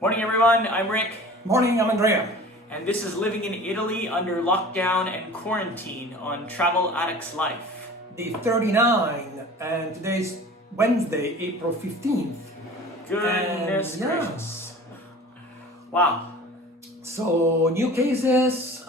Morning everyone, I'm Rick, Morning, I'm Andrea. and this is Living in Italy under lockdown and quarantine on Travel Addicts Life. Day 39, and today's Wednesday, April 15th. Goodness And, yeah. gracious. Wow. So, new cases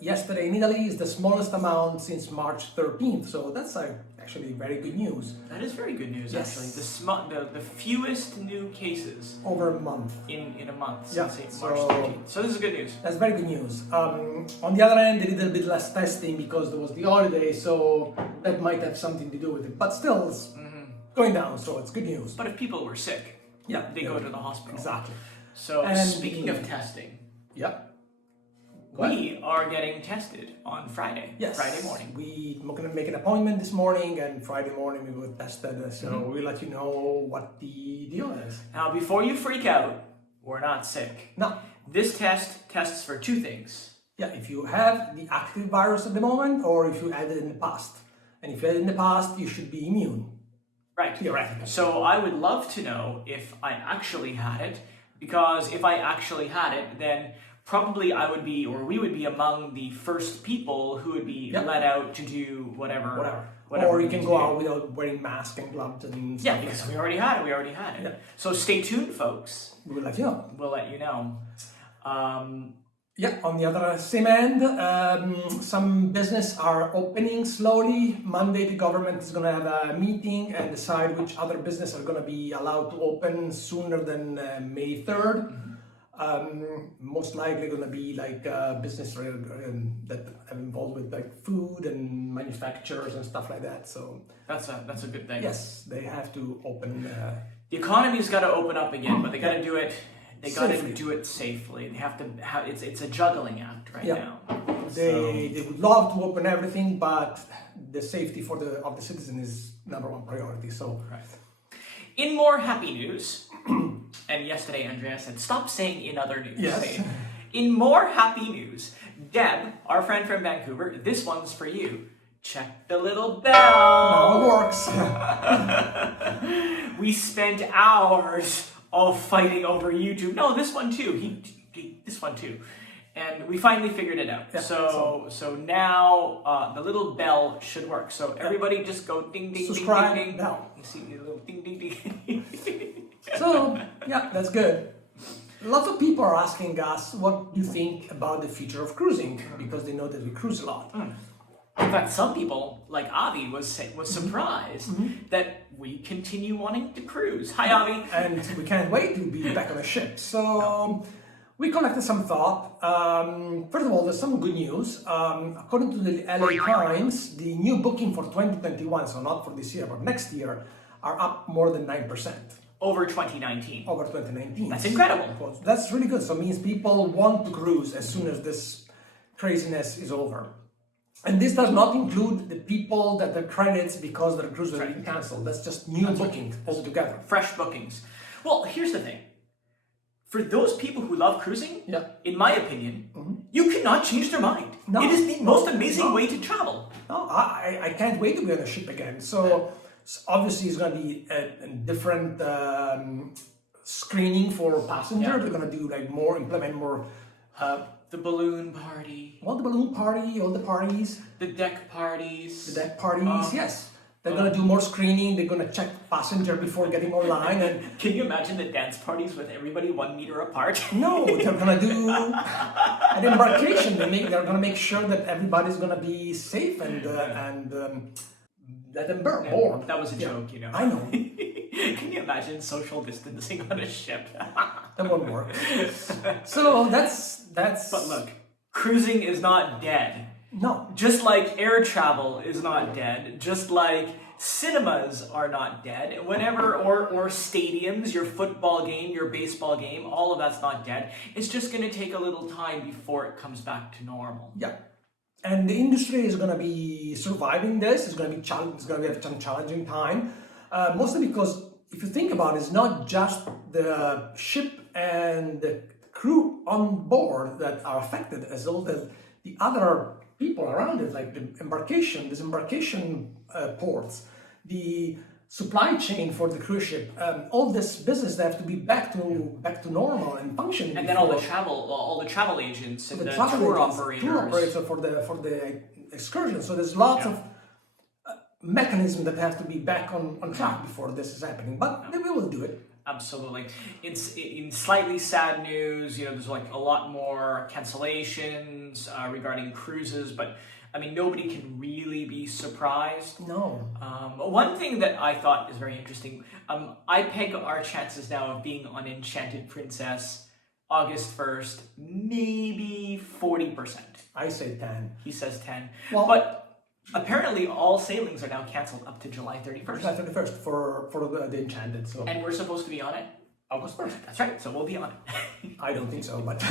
yesterday in Italy is the smallest amount since March 13th. So, that's actually very good news. That is very good news, Yes. actually. The fewest new cases Over a month. in a month Yeah, since so- March 13th. So this is good news. That's very good news. On the other hand, they did a bit less testing because there was the holiday, so that might have something to do with it. But still, it's going down, so it's good news. But if people were sick, Yeah, they go to the hospital. Exactly. So And- speaking of testing, Yeah. we are getting tested on Friday. Yes. Friday morning. We're going to make an appointment this morning, and Friday morning we will test it. So we'll let you know what the deal is. Now, before you freak out, we're not sick. Now, This test tests for two things. yeah, if you have the active virus at the moment, or if you had it in the past. And if you had it in the past, you should be immune, Right. theoretically. So I would love to know if I actually had it, because if I actually had it, then probably I would be, or we would be among the first people who would be Yep. let out to do whatever. Or we you can need go to do. out without wearing masks and gloves and stuff. Yeah, because we already had it. We already had it. Yeah. So stay tuned, folks. We will let you know. We'll let you know. Yeah, on the other same end, some business are opening slowly. Monday, the government is going to have a meeting and decide which other business are going to be allowed to open sooner than May 3rd. Most likely going to be like business that are involved with like food and manufacturers and stuff like that. So That's a good thing. yes, they have to open. The economy's got to open up again, but they got to do it. They got to Safely. do it safely. They have to have. It's a juggling act right Yeah. now. They would love to open everything, but the safety of the citizen is number one priority. So Right. In more happy news, and yesterday Andrea said, "Stop saying in other news." Yes. Say, in more happy news, Deb, our friend from Vancouver, this one's for you. Check the little bell. now it works. We spent hours all fighting over YouTube. No, this one too. This one too. And we finally figured it out. Yeah, So now the little bell should work. So everybody just go ding ding Subscribe, ding ding ding. bell. You see the little ding ding ding. So yeah, that's good. Lots of people are asking us what you think about the future of cruising because they know that we cruise a lot. In fact, some people, like Avi, was surprised that we continue wanting to cruise. Hi, Avi. And we can't wait to be back on a ship. So we collected some thought. First of all, there's some good news. According to the LA Times, the new booking for 2021, so not for this year, but next year, are up more than 9% Over 2019. over 2019. That's incredible. That's really good. So it means people want to cruise as soon as this craziness is over. And this does not include the people that their credits because their cruise has been canceled. That's just new bookings altogether. Fresh bookings. Well, here's the thing. For those people who love cruising, Yeah. in my opinion, you cannot change their mind. No. It is the most amazing way to travel. No, I can't wait to be on a ship again. So obviously it's going to be a different screening for passengers. Yeah. They're going to do like implement more. The balloon party, All the balloon party, all the parties, the deck parties. the deck parties. Yes, they're going to do more screening. They're going to check passenger before getting online. And Can you imagine the dance parties with everybody 1 meter apart? no, they're going to do an embarkation. They're going to make sure that everybody's going to be safe and let them burn more. That was a joke, you know. I know. Can you imagine social distancing on a ship? That won't work. So that's. But look, cruising is not dead. No. Just like air travel is not dead, just like cinemas are not dead, or stadiums, your football game, your baseball game, all of that's not dead. It's just going to take a little time before it comes back to normal. Yeah. And the industry is going to be surviving this. It's going to be it's going to be a challenging time, mostly because if you think about it, it's not just the ship and the crew on board that are affected, as well as the other people around it, like the disembarkation ports, the supply chain for the cruise ship, all this business, they have to be back to normal and functioning. And then all the travel agents and the travel tour agents, operators. tour operator for the excursion. So there's lots of mechanisms that have to be back on track before this is happening. But we will do it. Absolutely. In slightly sad news, there's like a lot more cancellations regarding cruises, but I mean, nobody can really be surprised. No. One thing that I thought is very interesting, I peg our chances now of being on Enchanted Princess August 1st, maybe 40%. I say 10. He says 10. Well, but apparently all sailings are now canceled up to July 31st. July 31st for the Enchanted. So. And we're supposed to be on it August 1st. That's right. So we'll be on it. I don't think so, but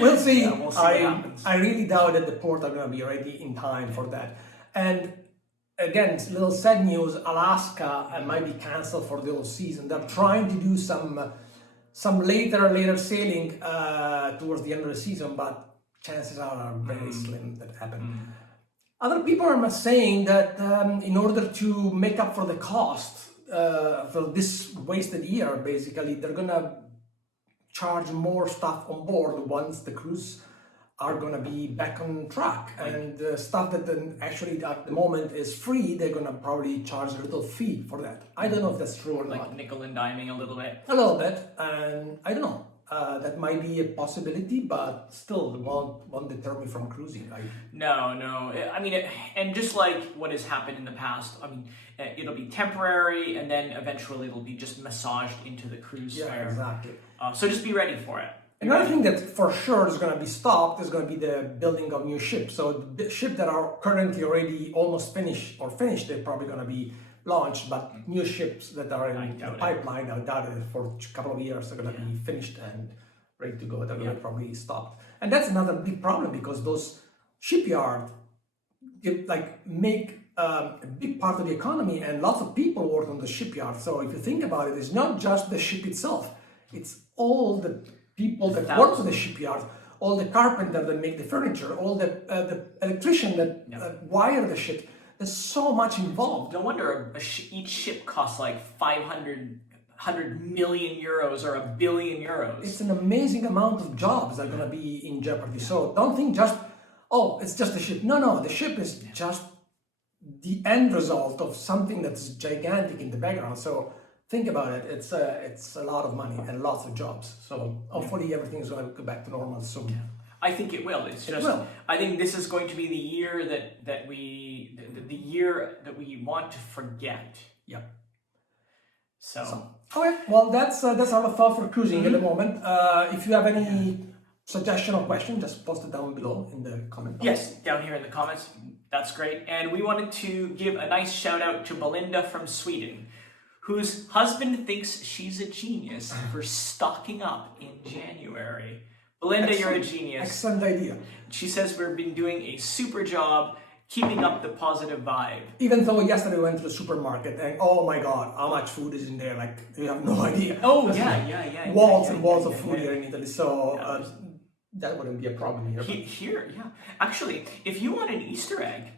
we'll see. Yeah, we'll see what happens. I really doubt that the port are going to be ready in time for that. And again, little sad news, Alaska might be canceled for the whole season. They're trying to do some later sailing towards the end of the season, but chances are very slim that happen. Other people are saying that in order to make up for the cost for this wasted year, basically, they're gonna charge more stuff on board once the cruise are gonna be back on track. And stuff that actually at the moment is free, they're gonna probably charge a little fee for that. I don't know if that's true or Like not. nickel and diming a little bit. A little bit, and I don't know. That might be a possibility, but still won't deter me from cruising. No. I mean, and just like what has happened in the past, I mean, it'll be temporary, and then eventually it'll be just massaged into the cruise fare. Exactly. So just be ready for it. Another thing that for sure is going to be stopped is going to be the building of new ships. So the ships that are currently already almost finished, they're probably going to be launched, but new ships that are in the pipeline, I doubt it, for a couple of years are going to be finished and ready to go. They're going to probably stop. And that's another big problem because those shipyards make a big part of the economy, and lots of people work on the shipyard. So if you think about it, it's not just the ship itself, it's all the people that work for the shipyard, all the carpenters that make the furniture, all the electrician that wire the ship. There's so much involved. No wonder each ship costs like 100 million euros or €1 billion. It's an amazing amount of jobs that are going to be in jeopardy. So don't think it's just the ship. No, the ship is just the end result of something that's gigantic in the background. So think about it. It's a lot of money and lots of jobs. So hopefully everything is going to go back to normal soon. Yeah. I think it will. I think this is going to be the year that we want to forget. Yeah. So okay. Well, that's our thought for cruising at the moment. If you have any suggestion or question, just post it down below in the comment box. Yes, down here in the comments. That's great. And we wanted to give a nice shout out to Belinda from Sweden, whose husband thinks she's a genius for stocking up in January. Belinda, you're a genius. Excellent idea. She says we've been doing a super job keeping up the positive vibe. Even though yesterday we went to the supermarket and oh my god, how much food is in there? Like, you have no idea. Oh, yeah. Walls and walls of food here in Italy. So that wouldn't be a problem here. Here, yeah. Actually, if you want an Easter egg,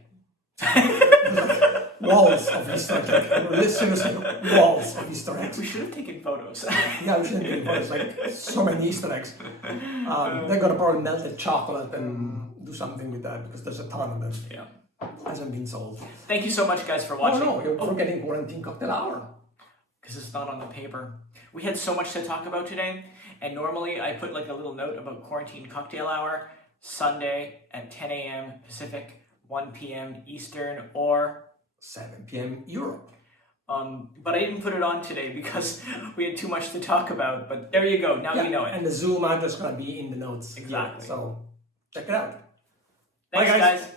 walls of Easter eggs. Seriously, walls of Easter eggs. We should have taken photos. Yeah, we should have taken photos. Like, so many Easter eggs. They're gonna probably melt the chocolate and do something with that because there's a ton of it. Yeah. Hasn't been sold. Thank you so much, guys, for watching. Oh no, you're forgetting Quarantine Cocktail Hour. Because it's not on the paper. We had so much to talk about today, and normally I put like a little note about Quarantine Cocktail Hour, Sunday at 10 a.m. Pacific, 1 p.m. Eastern, or 7 p.m. Europe. But I didn't put it on today because we had too much to talk about. But there you go. Now you know it. And the Zoom address is going to be in the notes. Exactly. Here, so check it out. Thanks, Bye, guys. guys.